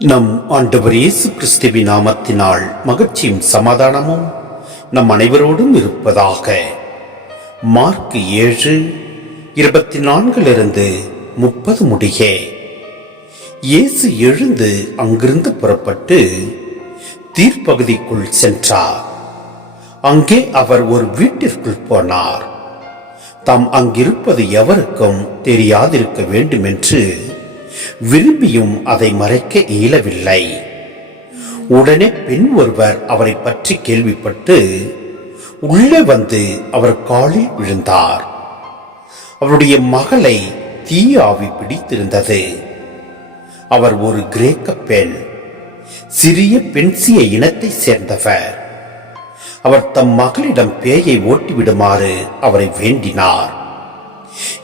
நம் ஆண்டவர் இயேசு கிறிஸ்துவின் நாமத்தினால் மகிழ்ச்சியும் சமாதானமும் நம் அனைவரோடும் இருப்பதாக. மார்க் 7:24 முடிய இயேசு எழுந்து அங்கிருந்து புறப்பட்டு தீர்ப்பகுதிக்குள் சென்றார். அங்கே அவர் ஒரு வீட்டிற்குள் போனார். தாம் அங்கிருப்பது எவருக்கும் தெரியாதிருக்க வேண்டும் என்று விரும்பியும் அதை மறைக்க இயலவில்லை. உடனே பெண் ஒருவர் அவரை பற்றி கேள்விப்பட்டு உள்ளே வந்து அவர் காலில் விழுந்தார். அவருடைய மகளை தீயாவி பிடித்திருந்தது. அவர் ஒரு கிரேக்க பெண், சிறிய பென்சிய இனத்தை சேர்ந்தவர். அவர் தம் மகளிடம் பேயை ஓட்டிவிடுமாறு அவரை வேண்டினார்.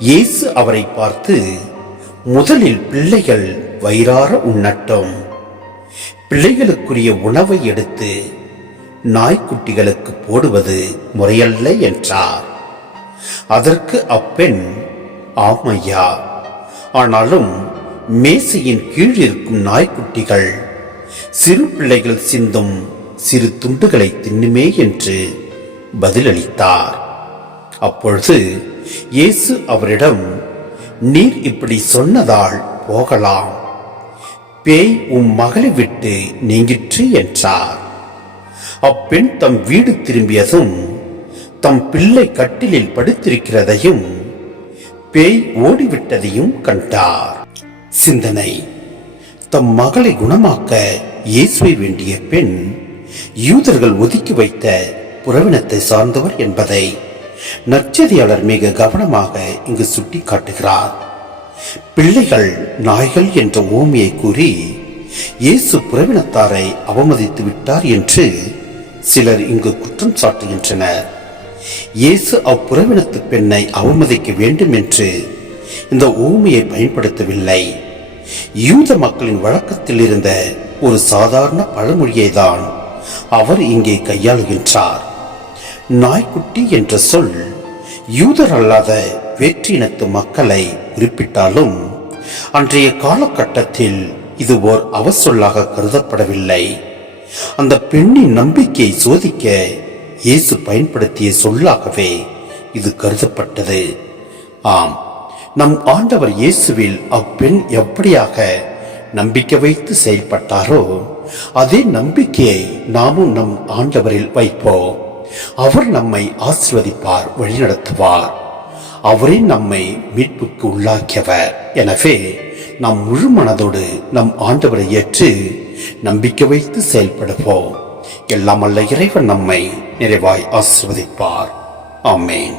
இயேசு அவரை பார்த்து, முதலில் பிள்ளைகள் வயிறார உண்ணட்டும், பிள்ளைகளுக்குரிய உணவை எடுத்து நாய்க்குட்டிகளுக்கு போடுவது முறையல்ல என்றார். அதற்கு அப்பெண், ஆமையா, ஆனாலும் மேசையின் கீழ் இருக்கும் நாய்க்குட்டிகள் சிறு பிள்ளைகள் சிந்தும் சிறு துண்டுகளை தின்னுமே என்று பதிலளித்தார். அப்பொழுது இயேசு அவரிடம், நீர் இப்படி சொன்னதால் போகலாம், பேய் உம் மகளை விட்டு நீங்கிற்று என்றார். அப்பெண் தம் வீடு திரும்பியதும் தம் பிள்ளை கட்டிலில் படுத்திருக்கிறதையும் பேய் ஓடிவிட்டதையும் கண்டார். சிந்தனை: தம் மகளை குணமாக்க இயேசுவை வேண்டிய பெண் யூதர்கள் ஒதுக்கி வைத்த புறவினத்தை சார்ந்தவர் என்பதை நற்செய்தியாளர் மிக கவனமாக இங்கு சுட்டி காட்டுகிறார். பிள்ளைகள் நாய்கள் என்ற உவமையை கூறி இயேசு புறவினத்தாரை அவமதித்து விட்டார் என்று சிலர் இங்கு குற்றம் சாட்டுகின்றனர். இயேசு அப்புறவினத்து பெண்ணை அவமதிக்க வேண்டும் என்று இந்த உவமையை பயன்படுத்தவில்லை. யூத மக்களின் வழக்கத்தில் இருந்த ஒரு சாதாரண பழமொழியை தான் அவர் இங்கே கையாளுகின்றார். நாய்க்குட்டி என்ற சொல் யூதர் அல்லாத வேற்றினத்து மக்களை குறிப்பிட்டாலும் அன்றைய காலகட்டத்தில் இது ஓர் அவசொல்லாக கருதப்படவில்லை. அந்த பெண்ணின் நம்பிக்கையை சோதிக்க இயேசு பயன்படுத்திய சொல்லாகவே இது கருதப்பட்டது. ஆம், நம் ஆண்டவர் இயேசுவில் அப்பெண் எப்படியாக நம்பிக்கை வைத்து செயல்பட்டாரோ அதே நம்பிக்கையை நாமும் நம் ஆண்டவரில் வைப்போம். அவர் நம்மை ஆசீர்வதிப்பார், வழிநடத்துவார். அவரே நம்மை மீட்புக்கு உள்ளாக்கியவர். எனவே நாம் முழு மனதோடு நம் ஆண்டவரை ஏற்று நம்பிக்கை வைத்து செயல்படுவோம். எல்லாம் அல்ல இறைவன் நம்மை நிறைவாய் ஆசீர்வதிப்பார். ஆமென்.